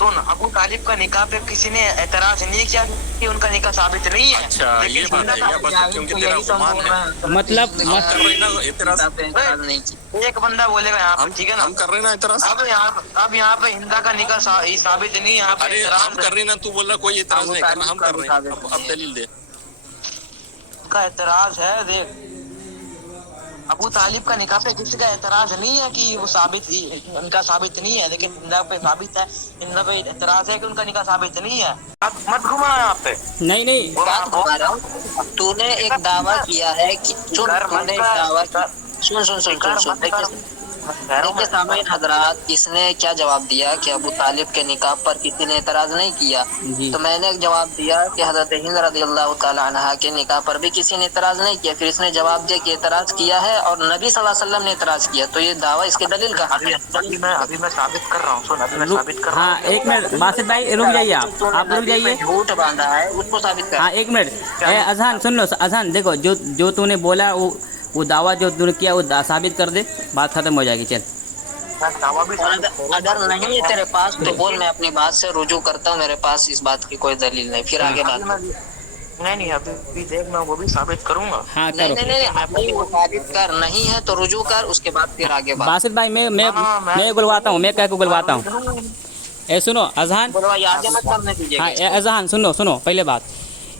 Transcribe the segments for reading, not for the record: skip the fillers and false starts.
सुन, अबू तालिब का निकाह पे किसी ने एतराज नहीं किया कि उनका निकाह साबित नहीं है। अच्छा ये बात है, ये बात है, क्योंकि तेरा गुमान है। मतलब हम कर रहे हैं ना एतराज, एक बंदा बोलेगा यहाँ पे, ठीक है ना, हम कर रहे हैं ना एतराज। अब यहाँ पे हिंदा का निकाह साबित नहीं, यहाँ पे अरे हम कर रहे हैं ना, तू बोल रहा कोई एतराज नहीं करना, हम कर रहे हैं। अब दलील दे। का एतराज है, देख अबू तालिब का निकाह पे किसी का एतराज नहीं है कि वो उनका साबित नहीं है, लेकिन हिंदा पे साबित है, हिंदा पे एतराज है कि उनका निकाह साबित नहीं है। मत घुमा यहाँ पे। नहीं नहीं, बात बता रहा हूँ, तूने एक दावा किया है कि तूने एक दावा सुन सुन सुन सुन सुन देखिए सामईन हजरात, इसने क्या जवाब दिया कि अबू तालिब के निकाह पर किसी ने एतराज नहीं किया। तो मैंने एक जवाब दिया कि हजरत हिंद रज़ियल्लाहु ताला अन्हा के निकाह पर भी किसी ने एतराज नहीं किया। फिर इसने जवाब दिया कि एतराज किया है और नबी सल्लल्लाहु अलैहि वसल्लम ने एतराज किया। तो ये दावा, इसकी दलील कहाँ है? अभी मैं साबित कर रहा हूँ, सुन, अभी मैं साबित कर रहा हूँ। हाँ एक मिनट बासित भाई रुक जाइए, आप रुक जाइए। झूठ बांधा है, उसको साबित कर। हाँ एक मिनट, अजहान सुन लो, अजहान देखो, जो तूने बोला वो दावा जो तूने किया वो साबित कर दे, बात खत्म हो जाएगी। चल अगर नहीं है तेरे पास तो बोल, मैं अपनी बात से रुजू करता हूँ, मेरे पास इस बात की कोई दलील नहीं, फिर आगे बात। नहीं अभी देख, मैं वो भी साबित करूंगा। हाँ नहीं नहीं नहीं, अभी वो साबित कर, नहीं है तो रुजू कर, उसके बाद फिर आगे बात। बासित भाई मैं गुलवाता हूँ, मैं क्या को गुलवाता हूँ। ए सुनो अजहान, हाँ अजहान सुनो पहले बात,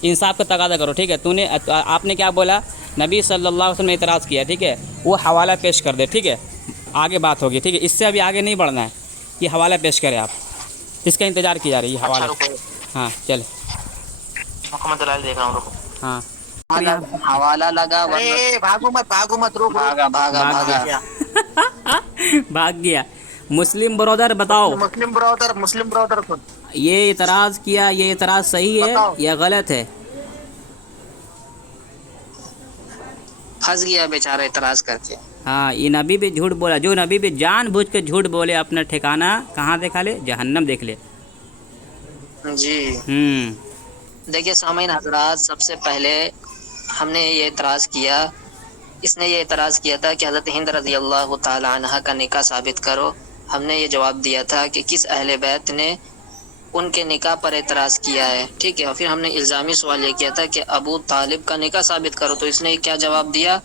इंसाफ का तकादा करो, ठीक है। तूने आपने क्या बोला, नबी सल्लल्लाहु अलैहि वसल्लम ने इतराज़ किया, ठीक है, वो हवाला पेश कर दे, ठीक है, आगे बात होगी, ठीक है। इससे अभी आगे नहीं बढ़ना है, ये हवाला पेश करें आप, इसका इंतज़ार किया जा रही है हवाला। हाँ चल, देख रहा हूँ, हाँ हवाला लगा, भागो मत रुक, भागा भागा भागा भाग गया। मुस्लिम ब्रदर बताओ, मुस्लिम ब्रदर खुद ये इतराज़ किया, ये इतराज़ सही है या गलत है? फंस गया बेचारा इतराज करके। हाँ, ये नबी भी झूठ बोला, जो नबी भी जानबूझ के झूठ बोले अपना ठिकाना कहाँ देखा ले, जहन्नम देख ले। जी देखिए सामईन हजरात, सबसे पहले हमने ये इतराज़ किया, इसने ये इतराज़ किया था कि हज़रत हिंद रज़ियल्लाहु ताला अन्हा का निकाह साबित करो। हमने ये जवाब दिया था कि किस अहले बैत ने उनके निकाह पर एतराज़ किया है, ठीक है। और फिर हमने इल्ज़ामी सवाल ये किया था कि अबू तालिब का निकाह साबित करो, तो इसने क्या जवाब दिया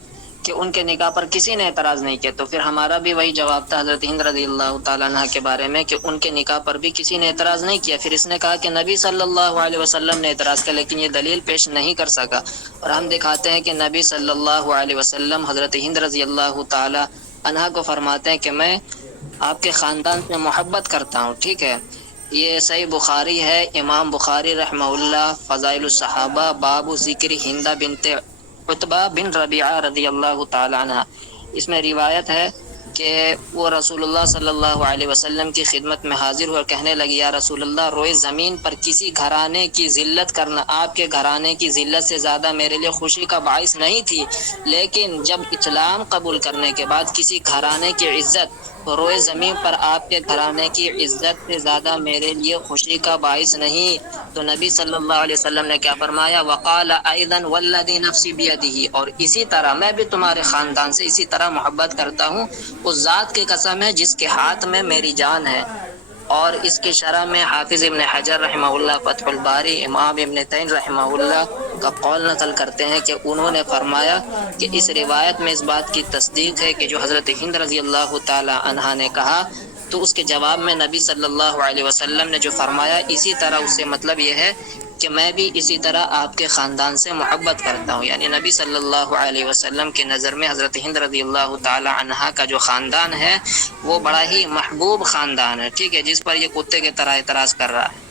कि उनके निकाह पर किसी ने एतराज़ नहीं किया। तो फिर हमारा भी वही जवाब था हज़रत हिंद रज़ियल्लाहु ताला अन्हा के बारे में कि उनके निकाह पर भी किसी ने एतराज़ नहीं किया। फिर इसने कहा कि नबी सल्लल्लाहु अलैहि वसल्लम ने एतराज़ किया, लेकिन ये दलील पेश नहीं कर सका। और हम दिखाते हैं कि नबी सल्लल्लाहु अलैहि वसल्लम हज़रत हिंद रज़ियल्लाहु ताला अन्हा को फरमाते हैं कि मैं आपके ख़ानदान से मोहब्बत करता हूँ, ठीक है। ये सही बुखारी है, इमाम बुखारी रहमहुल्लाह फ़ज़ाइलुस सहाबा बाबू ज़िक्र हिंदा बिनते उतबा बिन रबिया रज़ियल्लाहु ताला अन्हा, इसमें रिवायत है कि वो रसूलुल्लाह सल्लल्लाहु अलैहि वसल्लम की खिदमत में हाजिर हुआ और कहने लगी, या रसूलुल्लाह, रोए ज़मीन पर किसी घराने की ज़िल्लत करना आपके घराने की ज़िल्लत से ज़्यादा मेरे लिए खुशी का बाइस नहीं थी, लेकिन जब इस्लाम कबूल करने के बाद किसी घराने की इज़्ज़त, रोए ज़मीन पर आपके घराने की इज़्ज़त से ज़्यादा मेरे लिए खुशी का बाइस नहीं। तो नबी सल्लल्लाहु अलैहि वसल्लम ने क्या फरमाया, वक़ाल अयदन वल्लज़ी नफ़्सी बियदिही, और इसी तरह मैं भी तुम्हारे ख़ानदान से इसी तरह मोहब्बत करता हूँ, उस ज़ात की कसम है जिसके हाथ में मेरी जान है। और इसके शरह में हाफिज़ इब्न हजर रहमहुल्लाह फ़थुल बारी, इमाम इब्न तैन रहमहुल्लाह का कौल नकल करते हैं कि उन्होंने फरमाया कि इस रिवायत में इस बात की तस्दीक है कि जो हज़रत हिंद रज़ियल्लाहु ताला अन्हा ने कहा, तो उसके जवाब में नबी सल्लल्लाहु अलैहि वसल्लम ने जो फरमाया, इसी तरह उससे मतलब ये है कि मैं भी इसी तरह आपके ख़ानदान से मोहब्बत करता हूँ। यानी नबी सल्लल्लाहु अलैहि वसल्लम के नज़र में हज़रत हिंद रज़ियल्लाहु ताला अन्हा का जो ख़ानदान है वो बड़ा ही महबूब ख़ानदान है, ठीक है, जिस पर ये कुत्ते की तरह एतराज़ कर रहा है।